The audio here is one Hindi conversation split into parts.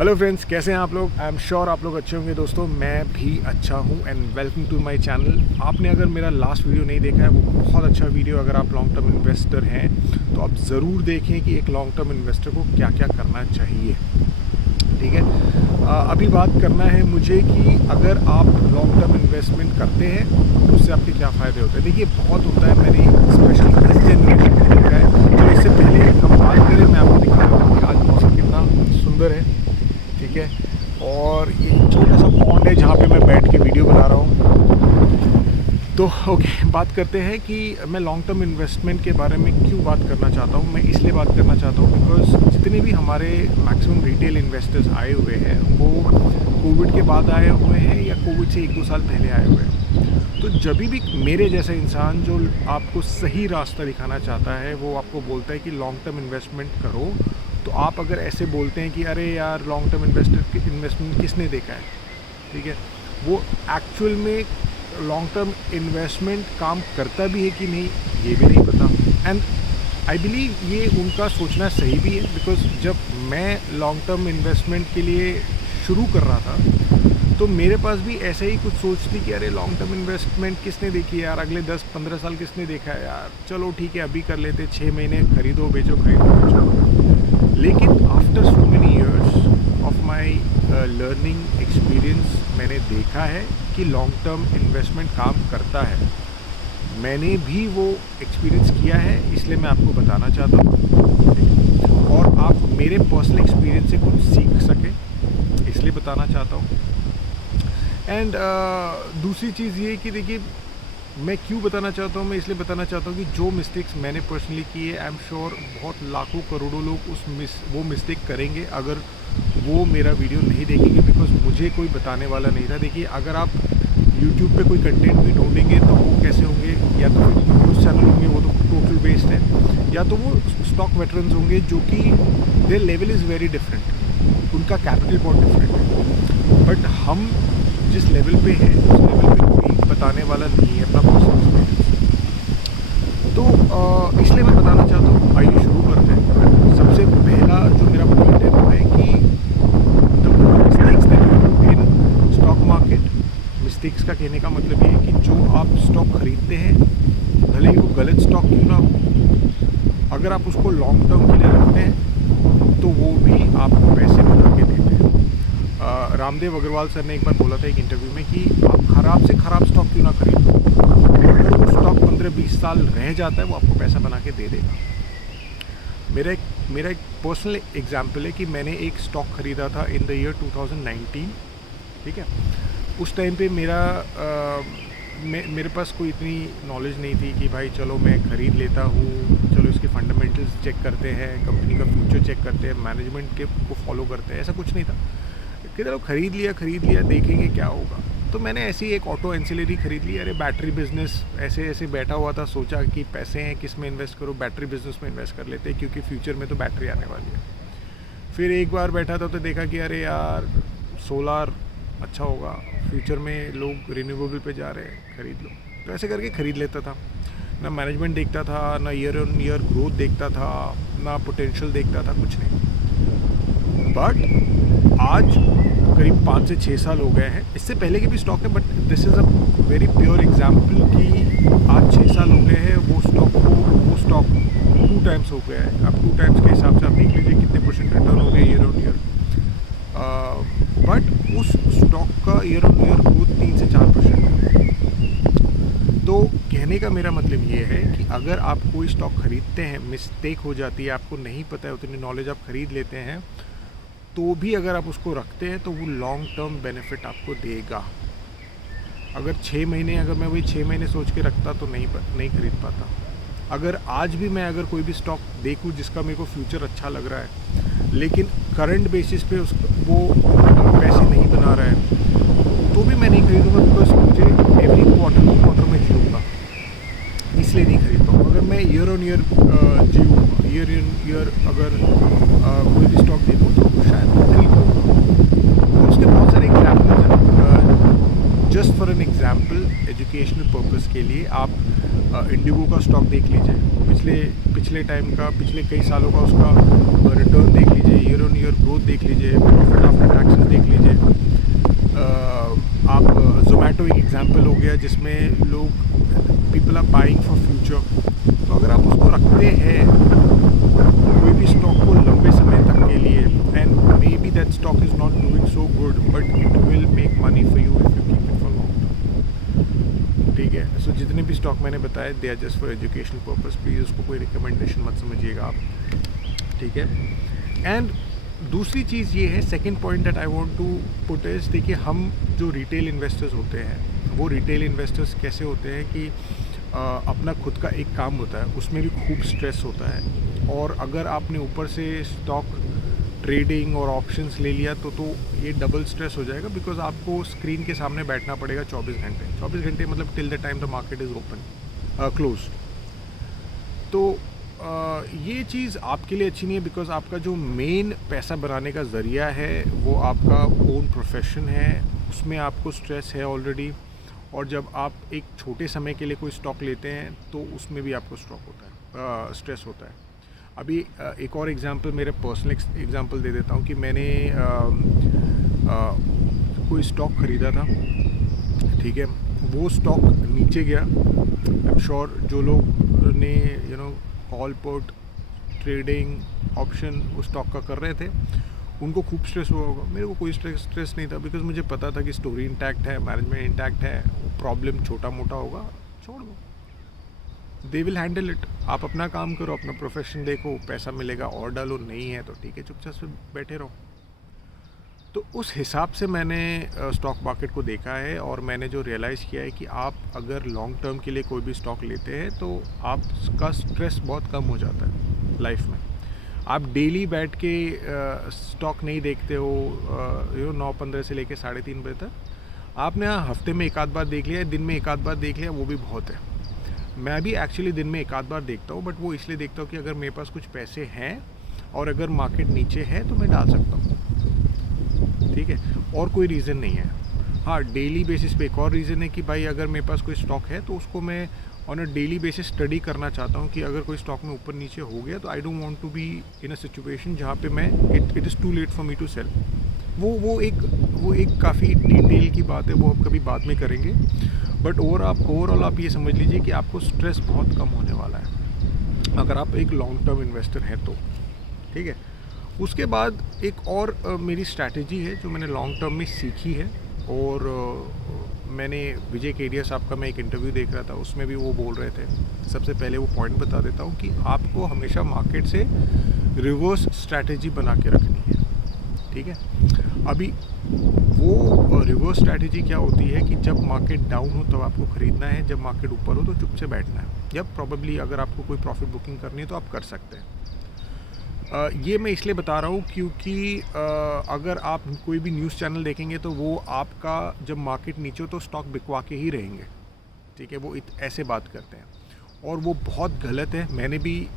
हेलो फ्रेंड्स, कैसे हैं आप लोग? आई एम श्योर आप लोग अच्छे होंगे दोस्तों। मैं भी अच्छा हूं and welcome to my channel. आपने अगर मेरा लास्ट वीडियो नहीं देखा है, वो बहुत अच्छा वीडियो, अगर आप लॉन्ग टर्म इन्वेस्टर हैं तो आप ज़रूर देखें कि एक लॉन्ग टर्म इन्वेस्टर को क्या क्या करना चाहिए। ठीक है, अभी बात करना है मुझे कि अगर आप लॉन्ग टर्म इन्वेस्टमेंट करते हैं तो उससे आपके क्या फ़ायदे होते हैं। देखिए, बहुत होता है, मैंने स्पेशली इस जनरेशन को देखा है। तो इससे पहले हम बात करें, मैं आपको दिखा रहा हूँ कि आज मौसम कितना सुंदर है। ठीक है, और ये छोटा सा पॉन्ड है जहाँ पे मैं बैठ के वीडियो बना रहा हूँ। तो ओके, बात करते हैं कि मैं लॉन्ग टर्म इन्वेस्टमेंट के बारे में क्यों बात करना चाहता हूँ। मैं इसलिए बात करना चाहता हूँ बिकॉज जितने भी हमारे मैक्सिमम रिटेल इन्वेस्टर्स आए हुए हैं वो कोविड के बाद आए हुए हैं या कोविड से 1-2 साल पहले आए हुए हैं। तो जब भी मेरे जैसा इंसान जो आपको सही रास्ता दिखाना चाहता है, वो आपको बोलता है कि लॉन्ग टर्म इन्वेस्टमेंट करो, तो आप अगर ऐसे बोलते हैं कि अरे यार लॉन्ग टर्म इन्वेस्टमेंट किसने देखा है, ठीक है, वो एक्चुअल में लॉन्ग टर्म इन्वेस्टमेंट काम करता भी है कि नहीं ये भी नहीं पता। एंड आई बिलीव ये उनका सोचना सही भी है बिकॉज जब मैं लॉन्ग टर्म इन्वेस्टमेंट के लिए शुरू कर रहा था तो मेरे पास भी ऐसे ही कुछ सोच थी कि अरे लॉन्ग टर्म इन्वेस्टमेंट किसने देखी है यार, अगले 10-15 साल किसने देखा है यार, चलो ठीक है अभी कर लेते, 6 महीने खरीदो बेचो खरीदो बेचो। लेकिन after so many years of my learning experience मैंने देखा है कि लॉन्ग टर्म इन्वेस्टमेंट काम करता है। मैंने भी वो एक्सपीरियंस किया है, इसलिए मैं आपको बताना चाहता हूँ और आप मेरे पर्सनल एक्सपीरियंस से कुछ सीख सकें इसलिए बताना चाहता हूँ। एंड दूसरी चीज़ ये कि देखिए, मैं क्यों बताना चाहता हूँ, मैं इसलिए बताना चाहता हूँ कि जो मिस्टेक्स मैंने पर्सनली की है, आई एम श्योर बहुत लाखों करोड़ों लोग वो मिस्टेक करेंगे अगर वो मेरा वीडियो नहीं देखेंगे बिकॉज मुझे कोई बताने वाला नहीं था। देखिए, अगर आप यूट्यूब पे कोई कंटेंट भी ढूंढेंगे तो वो कैसे होंगे, या तो न्यूज़ चैनल होंगे, वो तो टोटल बेस्ड है, या तो वो स्टॉक वेटरन्स होंगे जो कि their level is very different, उनका कैपिटल बहुत डिफरेंट है। बट हम जिस लेवल पे हैं उस लेवल पे कोई बताने वाला नहीं है अपना पर्सनल एक्सपीरियंस। तो इसलिए मैं बताना चाहता हूँ, आइए शुरू करते हैं। सबसे पहला जो मेरा पॉइंट है वो है कि the mistakes that you do in stock market. Mistakes का कहने का मतलब ये है कि जो आप स्टॉक खरीदते हैं, भले ही वो गलत स्टॉक क्यों ना हो, अगर आप उसको लॉन्ग टर्म के लिए रखते हैं तो वो भी आपको पैसे बना के देते हैं। रामदेव अग्रवाल सर ने एक बार बोला था एक इंटरव्यू में कि आप ख़राब से ख़राब स्टॉक क्यों ना खरीदो, अगर वो स्टॉक 15-20 साल रह जाता है वो आपको पैसा बना के दे देगा। मेरा एक पर्सनल एग्जाम्पल है कि मैंने एक स्टॉक ख़रीदा था इन द ईयर 2019। ठीक है, उस टाइम पे मेरे पास कोई इतनी नॉलेज नहीं थी कि भाई चलो मैं ख़रीद लेता हूँ, चलो इसके फंडामेंटल्स चेक करते हैं, कंपनी का फ्यूचर चेक करते हैं, मैनेजमेंट के को फॉलो करते हैं, ऐसा कुछ नहीं था कि चलो खरीद लिया देखेंगे क्या होगा। तो मैंने ऐसी एक ऑटो एंसिलरी खरीद ली। अरे बैटरी बिजनेस, ऐसे बैठा हुआ था, सोचा कि पैसे हैं किस में इन्वेस्ट करो, बैटरी बिजनेस में इन्वेस्ट कर लेते हैं क्योंकि फ्यूचर में तो बैटरी आने वाली है। फिर एक बार बैठा था तो देखा कि अरे यार सोलार अच्छा होगा, फ्यूचर में लोग रिन्यूएबल पे जा रहे हैं, खरीद लो। तो ऐसे करके ख़रीद लेता था, ना मैनेजमेंट देखता था, ना ईयर ऑन ईयर ग्रोथ देखता था, ना पोटेंशियल देखता था, कुछ नहीं। बट आज करीब 5 से 6 साल हो गए हैं, इससे पहले के भी स्टॉक है but this is a very pure example कि आज 6 साल हो गए हैं वो स्टॉक 2 टाइम्स हो गया है। अब 2 टाइम्स के हिसाब से आप देख लीजिए कितने % रिटर्न हो गए ईयर ऑन ईयर। बट उस स्टॉक का ईयर ऑन ईयर ग्रोथ 3 से 4% है। तो कहने का मेरा मतलब ये है कि अगर आप कोई स्टॉक खरीदते हैं, मिस्टेक हो जाती है, आपको नहीं पता है उतनी नॉलेज, आप खरीद लेते हैं, तो भी अगर आप उसको रखते हैं तो वो लॉन्ग टर्म बेनिफिट आपको देगा। अगर 6 महीने, अगर मैं वही 6 महीने सोच के रखता तो नहीं खरीद पाता। अगर आज भी मैं अगर कोई भी स्टॉक देखूं जिसका मेरे को फ्यूचर अच्छा लग रहा है लेकिन करंट बेसिस पे वो पैसे नहीं बना रहा है, तो भी मैं नहीं खरीदूंगा बिकॉज मुझे एवरी क्वार्टर में जीऊँगा, इसलिए नहीं खरीदता हूँ। अगर मैं ईयर ऑन ईयर अगर कोई भी स्टॉक देखूँ तो शायद मैं खरीद लूँगा। तो उसके बहुत सारे एग्जाम्पल्स हैं। Just for an example, educational purpose के लिए आप इंडिगो का स्टॉक देख लीजिए, पिछले टाइम का, पिछले कई सालों का उसका रिटर्न देख लीजिए, ईयर ऑन ईयर ग्रोथ देख लीजिए, प्रॉफिट आफ्टर टैक्सेस देख लीजिए। आप जोमेटो एक एग्जांपल हो गया जिसमें लोग people are buying for future. तो अगर आप उसको रखते हैं कोई भी स्टॉक को लंबे समय तक के लिए, and maybe that stock is not doing so good but it will make money for you if you keep it for long term, ठीक है। सो जितने भी स्टॉक मैंने बताए they are just for educational purpose, please उसको कोई रिकमेंडेशन मत समझिएगा आप, ठीक है। एंड दूसरी चीज़ ये है, second point that I want to put is, देखिए हम जो रिटेल इन्वेस्टर्स होते हैं वो रिटेल इन्वेस्टर्स कैसे होते हैं कि अपना खुद का एक काम होता है, उसमें भी खूब स्ट्रेस होता है, और अगर आपने ऊपर से स्टॉक ट्रेडिंग और ऑप्शंस ले लिया तो ये डबल स्ट्रेस हो जाएगा, बिकॉज आपको स्क्रीन के सामने बैठना पड़ेगा 24 घंटे मतलब till the time the market is open close. तो ये चीज़ आपके लिए अच्छी नहीं है, बिकॉज आपका जो मेन पैसा बनाने का ज़रिया है वो आपका ओन प्रोफेशन है, उसमें आपको स्ट्रेस है ऑलरेडी, और जब आप एक छोटे समय के लिए कोई स्टॉक लेते हैं तो उसमें भी आपको स्ट्रेस होता है। अभी एक और एग्जांपल, मेरे पर्सनल एग्जांपल दे देता हूँ कि मैंने कोई स्टॉक ख़रीदा था, ठीक है। वो स्टॉक नीचे गया, आई एम श्योर जो लोग ने कॉल पुट ट्रेडिंग ऑप्शन उस स्टॉक का कर रहे थे उनको खूब स्ट्रेस हुआ होगा। मेरे को कोई स्ट्रेस नहीं था, बिकॉज मुझे पता था कि स्टोरी इंटैक्ट है, मैनेजमेंट इंटैक्ट है, प्रॉब्लम छोटा मोटा होगा, छोड़ दो, दे विल हैंडल इट। आप अपना काम करो, अपना प्रोफेशन देखो, पैसा मिलेगा और डालो, नहीं है तो ठीक है, चुपचाप से बैठे रहो। तो उस हिसाब से मैंने स्टॉक मार्केट को देखा है, और मैंने जो रियलाइज़ किया है कि आप अगर लॉन्ग टर्म के लिए कोई भी स्टॉक लेते हैं तो आपका स्ट्रेस बहुत कम हो जाता है लाइफ में। आप डेली बैठ के स्टॉक नहीं देखते हो 9:15 से लेके 3:30 बजे तक, आपने हफ्ते में एक आध बार देख लिया, दिन में एक आध बार देख लिया, वो भी बहुत है। मैं भी एक्चुअली दिन में एक आध बार देखता हूँ, बट वो इसलिए देखता हूँ कि अगर मेरे पास कुछ पैसे हैं और अगर मार्केट नीचे है तो मैं डाल सकता हूँ, ठीक है, और कोई रीज़न नहीं है। हाँ, डेली बेसिस पे एक और रीज़न है कि भाई अगर मेरे पास कोई स्टॉक है तो उसको मैं on a daily basis study करना चाहता हूँ कि अगर कोई स्टॉक में ऊपर नीचे हो गया तो I don't want to be in a situation जहाँ पे मैं it is too late for me to sell. वो एक काफ़ी डिटेल की बात है, वो हम कभी बाद में करेंगे, बट ओवरऑल आप ये समझ लीजिए कि आपको स्ट्रेस बहुत कम होने वाला है अगर आप एक लॉन्ग टर्म इन्वेस्टर हैं तो, ठीक है। उसके बाद एक और मेरी स्ट्रैटेजी है जो मैंने लॉन्ग टर्म में सीखी है, और मैंने विजय केडिया साहब का मैं एक इंटरव्यू देख रहा था, उसमें भी वो बोल रहे थे। सबसे पहले वो पॉइंट बता देता हूँ कि आपको हमेशा मार्केट से रिवर्स स्ट्रैटेजी बना के रखनी है, ठीक है। अभी वो रिवर्स स्ट्रैटेजी क्या होती है कि जब मार्केट डाउन हो तब आपको ख़रीदना है, जब मार्केट ऊपर हो तो चुप से बैठना है, या प्रॉबेबली अगर आपको कोई प्रॉफिट बुकिंग करनी है तो आप कर सकते हैं। ये मैं इसलिए बता रहा हूँ क्योंकि अगर आप कोई भी न्यूज़ चैनल देखेंगे तो वो आपका जब मार्केट नीचे हो तो स्टॉक बिकवा के ही रहेंगे, ठीक है। वो ऐसे बात करते हैं और वो बहुत गलत है। मैंने भी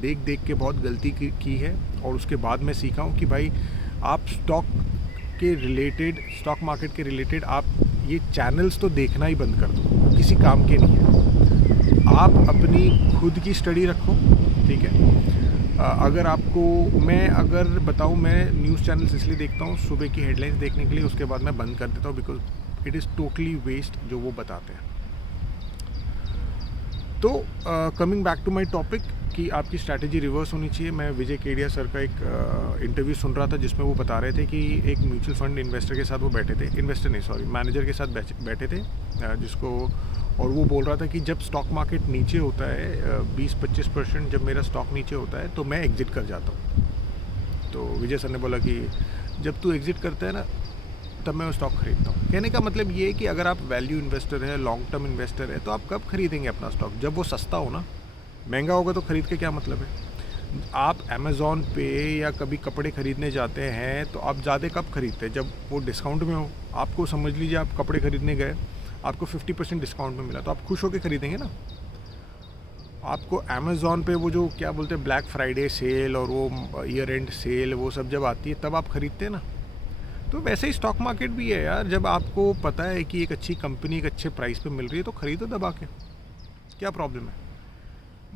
देख के बहुत गलती की है, और उसके बाद मैं सीखा हूँ कि भाई आप स्टॉक मार्केट के रिलेटेड आप ये चैनल्स तो देखना ही बंद कर दो, किसी काम के नहीं है। आप अपनी खुद की स्टडी रखो, ठीक है। अगर बताऊं, मैं न्यूज़ चैनल्स इसलिए देखता हूँ सुबह की हेडलाइंस देखने के लिए, उसके बाद मैं बंद कर देता हूँ, because it is totally waste जो वो बताते हैं। तो coming back to my topic कि आपकी स्ट्रैटेजी रिवर्स होनी चाहिए। मैं विजय केडिया सर का एक इंटरव्यू सुन रहा था जिसमें वो बता रहे थे कि एक म्यूचुअल फंड इन्वेस्टर के साथ वो मैनेजर के साथ बैठे थे और वो बोल रहा था कि जब स्टॉक मार्केट नीचे होता है 20-25% जब मेरा स्टॉक नीचे होता है तो मैं एग्ज़िट कर जाता हूँ। तो विजय सर ने बोला कि जब तू एग्ज़िट करता है ना तब मैं वो स्टॉक खरीदता हूँ। कहने का मतलब ये है कि अगर आप वैल्यू इन्वेस्टर है, लॉन्ग टर्म इन्वेस्टर है, तो आप कब खरीदेंगे अपना स्टॉक? जब वो सस्ता हो ना। महंगा होगा तो ख़रीद के क्या मतलब है? आप अमेज़ॉन पे या कभी कपड़े ख़रीदने जाते हैं तो आप ज़्यादा कब खरीदते हैं? जब वो डिस्काउंट में हो। आपको समझ लीजिए आप कपड़े ख़रीदने गए, आपको 50% डिस्काउंट में मिला तो आप खुश होकर ख़रीदेंगे ना। आपको अमेज़ॉन पे वो जो क्या बोलते हैं ब्लैक फ्राइडे सेल और वो ईयर एंड सेल वो सब जब आती है तब आप ख़रीदते हैं ना। तो वैसे ही स्टॉक मार्केट भी है यार, जब आपको पता है कि एक अच्छी कंपनी एक अच्छे प्राइस पे मिल रही है तो ख़रीदो दबा के, क्या प्रॉब्लम है।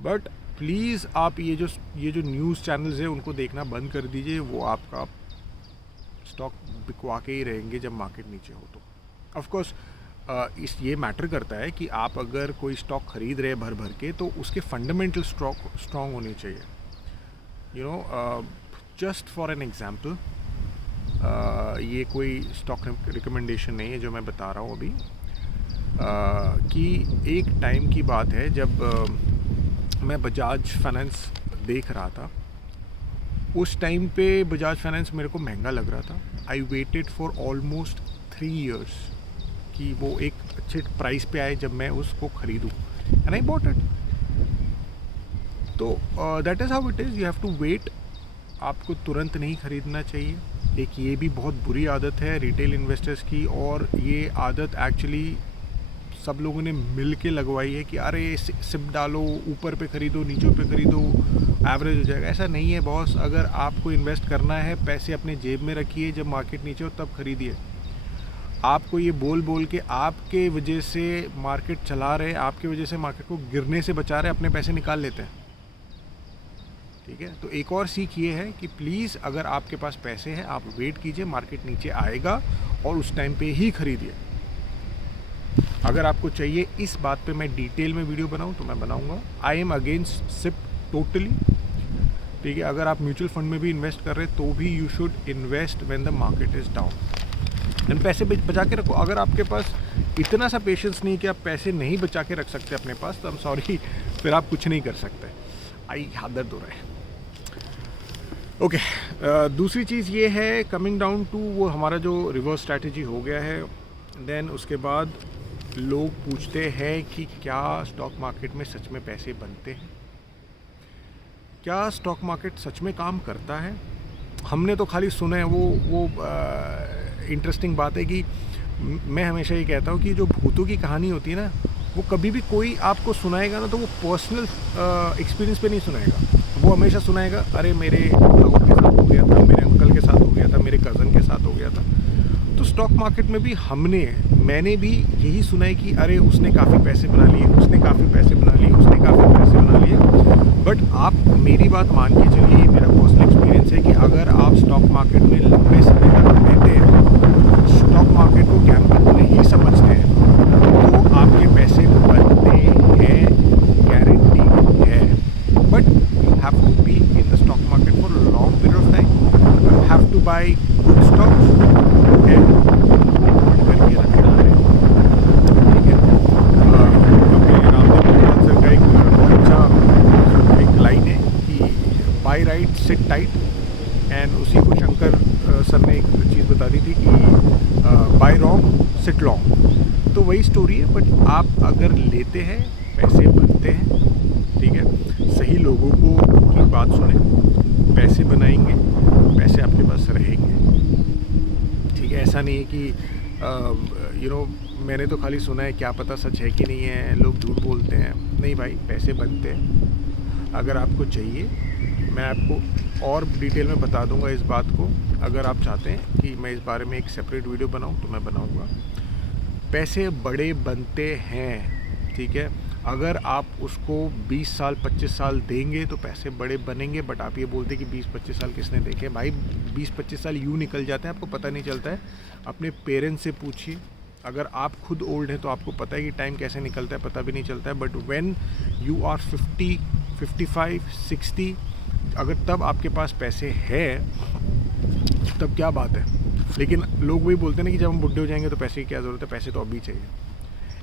बट प्लीज़ आप ये जो न्यूज़ चैनल्स हैं उनको देखना बंद कर दीजिए, वो आपका स्टॉक बिकवा के ही रहेंगे जब मार्केट नीचे हो तो। ऑफ कोर्स ये मैटर करता है कि आप अगर कोई स्टॉक ख़रीद रहे भर भर के तो उसके फंडामेंटल स्ट्रॉन्ग होने चाहिए। You know, just for an example, ये कोई स्टॉक रिकमेंडेशन नहीं है जो मैं बता रहा हूँ अभी, कि एक टाइम की बात है जब मैं बजाज फाइनेंस देख रहा था। उस टाइम पे बजाज फाइनेंस मेरे को महंगा लग रहा था। I waited for almost 3 years कि वो एक अच्छे प्राइस पे आए जब मैं उसको ख़रीदूँ, एंड आई बॉट इट। तो that is how it is, you have to wait. आपको तुरंत नहीं ख़रीदना चाहिए। एक ये भी बहुत बुरी आदत है रिटेल इन्वेस्टर्स की, और ये आदत एक्चुअली सब लोगों ने मिल के लगवाई है कि अरे सिप डालो, ऊपर पे ख़रीदो, नीचे पे ख़रीदो, एवरेज हो जाएगा। ऐसा नहीं है बॉस। अगर आपको इन्वेस्ट करना है, पैसे अपने जेब में रखिए, जब मार्केट नीचे हो तब ख़रीदिए। आपको ये बोल के आपके वजह से मार्केट चला रहे, आपके वजह से मार्केट को गिरने से बचा रहे, अपने पैसे निकाल लेते हैं। ठीक है, तो एक और सीख ये है कि प्लीज़ अगर आपके पास पैसे हैं आप वेट कीजिए, मार्केट नीचे आएगा और उस टाइम पे ही ख़रीदिए। अगर आपको चाहिए इस बात पे मैं डिटेल में वीडियो बनाऊं तो मैं बनाऊंगा। I am against SIP totally. ठीक है, अगर आप म्यूचुअल फंड में भी इन्वेस्ट कर रहे हैं तो भी you should invest when the market is down, and पैसे बचा के रखो। अगर आपके पास इतना सा पेशेंस नहीं कि आप पैसे नहीं बचा के रख सकते अपने पास, तो आई एम सॉरी, फिर आप कुछ नहीं कर सकते। आई हाथ दर्द हो रहा है। ओके, दूसरी चीज़ ये है, कमिंग डाउन टू वो हमारा जो रिवर्स स्ट्रैटेजी हो गया है। देन उसके बाद लोग पूछते हैं कि क्या स्टॉक मार्केट में सच में पैसे बनते हैं, क्या स्टॉक मार्केट सच में काम करता है। हमने तो खाली सुना है। वो इंटरेस्टिंग बात है कि मैं हमेशा ये कहता हूँ कि जो भूतों की कहानी होती है ना, वो कभी भी कोई आपको सुनाएगा ना तो वो पर्सनल एक्सपीरियंस पे नहीं सुनाएगा। वो हमेशा सुनाएगा अरे मेरे लोगों के साथ हो गया था, मेरे अंकल के साथ हो गया था, मेरे कज़न के साथ हो गया था। तो स्टॉक मार्केट में भी मैंने भी यही सुना है कि अरे उसने काफ़ी पैसे बना लिए, उसने काफ़ी पैसे बना लिए, उसने काफ़ी पैसे बना लिए। बट आप मेरी बात मान के चलिए, मेरा पर्सनल एक्सपीरियंस है कि अगर आप स्टॉक मार्केट में लंबे समय तक रहते हैं, स्टॉक मार्केट को गैम्बल नहीं समझते हैं, तो आपके पैसे बनते हैं, गारंटी है। But you have to be in the stock market for long period of time. You have to buy good stocks and hold करके रखना है। ठीक है, अपने रामदेव सर का एक बहुत अच्छा एक लाइन है कि by right seat tight, and उसी को शंकर सर ने एक चीज़ बता दी थी कि बाय रॉन्ग सिट लॉन्ग। तो वही स्टोरी है। बट आप अगर लेते हैं पैसे बनते हैं। ठीक है, सही लोगों की बात सुने, पैसे बनाएंगे, पैसे आपके पास रहेंगे। ठीक है, ऐसा नहीं है कि यू नो मैंने तो खाली सुना है, क्या पता सच है कि नहीं है, लोग झूठ बोलते हैं। नहीं भाई, पैसे बनते हैं। अगर आपको चाहिए मैं आपको और डिटेल में बता दूंगा इस बात को। अगर आप चाहते हैं कि मैं इस बारे में एक सेपरेट वीडियो बनाऊं तो मैं बनाऊंगा। पैसे बड़े बनते हैं। ठीक है, अगर आप उसको 20 साल 25 साल देंगे तो पैसे बड़े बनेंगे। बट आप ये बोलते कि 20-25 साल किसने देखे? भाई 20-25 साल यूँ निकल जाते हैं, आपको पता नहीं चलता है। अपने पेरेंट्स से पूछिए। अगर आप खुद ओल्ड हैं तो आपको पता है कि टाइम कैसे निकलता है, पता भी नहीं चलता है। बट व्हेन यू आर 50, 55, 60, अगर तब आपके पास पैसे हैं तब क्या बात है। लेकिन लोग वही बोलते हैं ना कि जब हम बुढ़े हो जाएंगे तो पैसे की क्या ज़रूरत है, पैसे तो अभी चाहिए।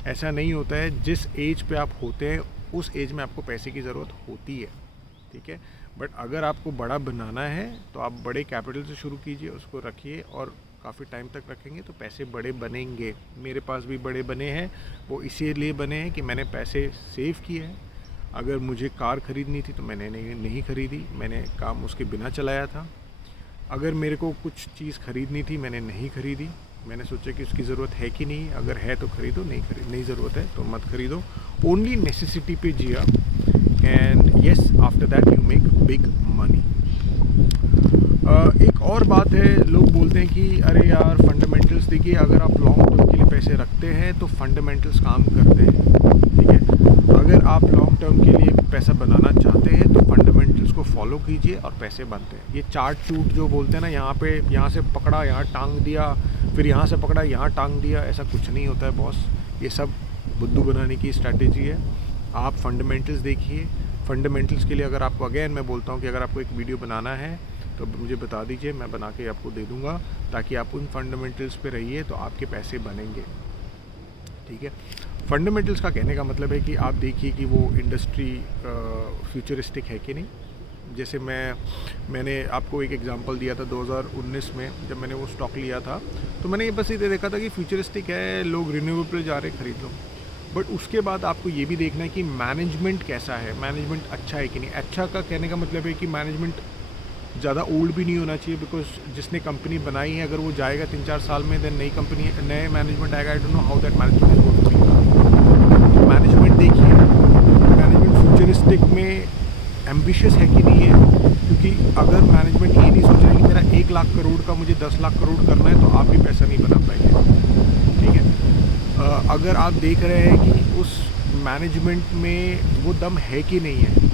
ऐसा नहीं होता है। जिस एज पे आप होते हैं उस एज में आपको पैसे की ज़रूरत होती है। ठीक है, बट अगर आपको बड़ा बनाना है तो आप बड़े कैपिटल से शुरू कीजिए, उसको रखिए और काफ़ी टाइम तक रखेंगे तो पैसे बड़े बनेंगे। मेरे पास भी बड़े बने हैं, वो इसीलिए बने हैं कि मैंने पैसे सेव किए हैं। अगर मुझे कार ख़रीदनी थी तो मैंने नहीं ख़रीदी, मैंने काम उसके बिना चलाया था। अगर मेरे को कुछ चीज़ ख़रीदनी थी मैंने नहीं ख़रीदी, मैंने सोचा कि उसकी ज़रूरत है कि नहीं, अगर है तो ख़रीदो, नहीं ज़रूरत है तो मत ख़रीदो। ओनली नेसेसिटी पे जिया, and yes after that you make big money. एक और बात है, लोग बोलते हैं कि अरे यार फंडामेंटल्स, देखिए अगर आप लॉन्ग टर्म के लिए पैसे रखते हैं तो फंडामेंटल्स काम करते हैं, ठीक है। अगर आप लॉन्ग टर्म के लिए पैसा बनाना चाहते हैं तो फंडामेंटल्स को फॉलो कीजिए और पैसे बनते हैं। ये चार्ट चूट जो बोलते हैं ना, यहाँ से पकड़ा यहाँ टांग दिया, फिर यहाँ से पकड़ा यहाँ टांग दिया, ऐसा कुछ नहीं होता है बॉस। ये सब बुद्धू बनाने की स्ट्रैटेजी है। आप फंडामेंटल्स देखिए। फंडामेंटल्स के लिए अगर आपको, अगेन मैं बोलता हूँ कि अगर आपको एक वीडियो बनाना है तो मुझे बता दीजिए, मैं बना के आपको दे दूँगा, ताकि आप उन फंडामेंटल्स पे रहिए तो आपके पैसे बनेंगे, ठीक है। फंडामेंटल्स का कहने का मतलब है कि आप देखिए कि वो इंडस्ट्री फ्यूचरिस्टिक है कि नहीं। जैसे मैंने आपको एक एग्जांपल दिया था 2019 में, जब मैंने वो स्टॉक लिया था तो मैंने ये बस ये देखा था कि फ्यूचरिस्टिक है, लोग रिन्यूएबल जा रहे, खरीद लो। बट उसके बाद आपको ये भी देखना है कि मैनेजमेंट कैसा है, मैनेजमेंट अच्छा है कि नहीं। अच्छा का कहने का मतलब है कि मैनेजमेंट ज़्यादा ओल्ड भी नहीं होना चाहिए, बिकॉज जिसने कंपनी बनाई है अगर वो जाएगा 3-4 साल में, देन नए मैनेजमेंट आएगा। I don't know how that management is going to be. Management देखिए, मैनेजमेंट फ्यूचरिस्टिक में एम्बिशियस है कि नहीं है, क्योंकि अगर मैनेजमेंट ये नहीं सोच रहा है कि मेरा 1 लाख करोड़ का मुझे 10 लाख करोड़ करना है, तो आप भी पैसा नहीं बना पाएंगे, ठीक है। अगर आप देख रहे हैं कि उस मैनेजमेंट में वो दम है कि नहीं है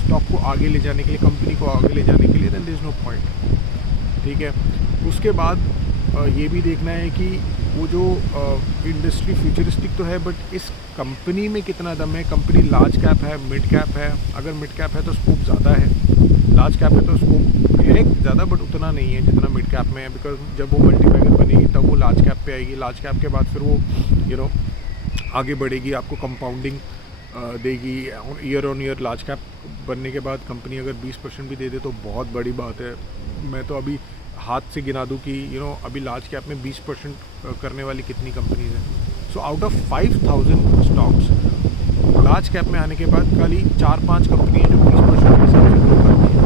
स्टॉक को आगे ले जाने के लिए, कंपनी को आगे ले जाने के लिए, then there is no point, ठीक है। उसके बाद ये भी देखना है कि वो जो इंडस्ट्री फ्यूचरिस्टिक तो है, बट इस कंपनी में कितना दम है। कंपनी लार्ज कैप है, मिड कैप है। अगर मिड कैप है तो स्कोप ज़्यादा है, लार्ज कैप है तो स्कोप है ज़्यादा, बट उतना नहीं है जितना मिड कैप में है। बिकॉज जब वो मल्टीपैगर बनेगी तब वो लार्ज कैप पे आएगी। लार्ज कैप के बाद फिर वो आगे बढ़ेगी, आपको कंपाउंडिंग देगी। Year on year large cap बनने के बाद कंपनी अगर 20% भी दे दे तो बहुत बड़ी बात है। मैं तो अभी हाथ से गिना दूं कि अभी लार्ज कैप में 20% करने वाली कितनी कंपनीज हैं। So out of 5000 stocks large cap में आने के बाद खाली 4-5 कंपनी है जो 20% के हिसाब से ग्रो करती है,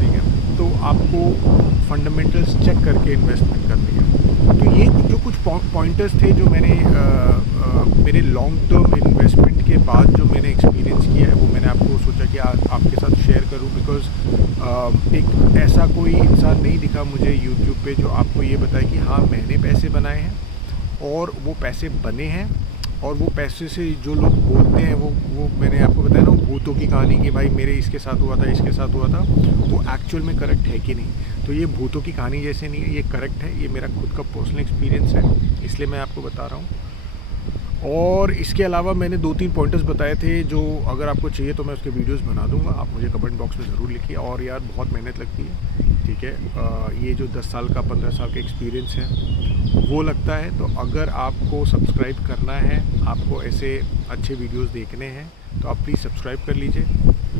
ठीक है। तो आपको फंडामेंटल्स चेक करके इन्वेस्टमेंट करनी है। तो ये जो कुछ पॉइंटर्स थे जो मैंने मेरे लॉन्ग टर्म इन्वेस्टमेंट के बाद जो मैंने एक्सपीरियंस किया है, वो मैंने आपको सोचा कि आपके साथ शेयर करूं। बिकॉज एक ऐसा कोई इंसान नहीं दिखा मुझे यूट्यूब पे जो आपको ये बताए कि हाँ मैंने पैसे बनाए हैं और वो पैसे बने हैं, और वो पैसे से जो लोग बोलते हैं वो मैंने आपको बताया ना, भूतों की कहानी कि भाई मेरे इसके साथ हुआ था, इसके साथ हुआ था, वो एक्चुअल में करेक्ट है कि नहीं। तो ये भूतों की कहानी जैसे नहीं है, ये करेक्ट है, ये मेरा खुद का पर्सनल एक्सपीरियंस है, इसलिए मैं आपको बता रहा हूँ। और इसके अलावा मैंने 2-3 पॉइंटर्स बताए थे जो अगर आपको चाहिए तो मैं उसके वीडियोस बना दूंगा, आप मुझे कमेंट बॉक्स में ज़रूर लिखिए। और यार बहुत मेहनत लगती है, ठीक है। ये जो 10 साल का 15 साल का एक्सपीरियंस है वो लगता है। तो अगर आपको सब्सक्राइब करना है, आपको ऐसे अच्छे वीडियोस देखने हैं, तो आप प्लीज़ सब्सक्राइब कर लीजिए,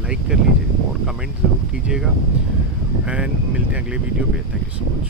लाइक कर लीजिए और कमेंट ज़रूर कीजिएगा। एंड मिलते हैं अगले वीडियो पे। Thank you so much.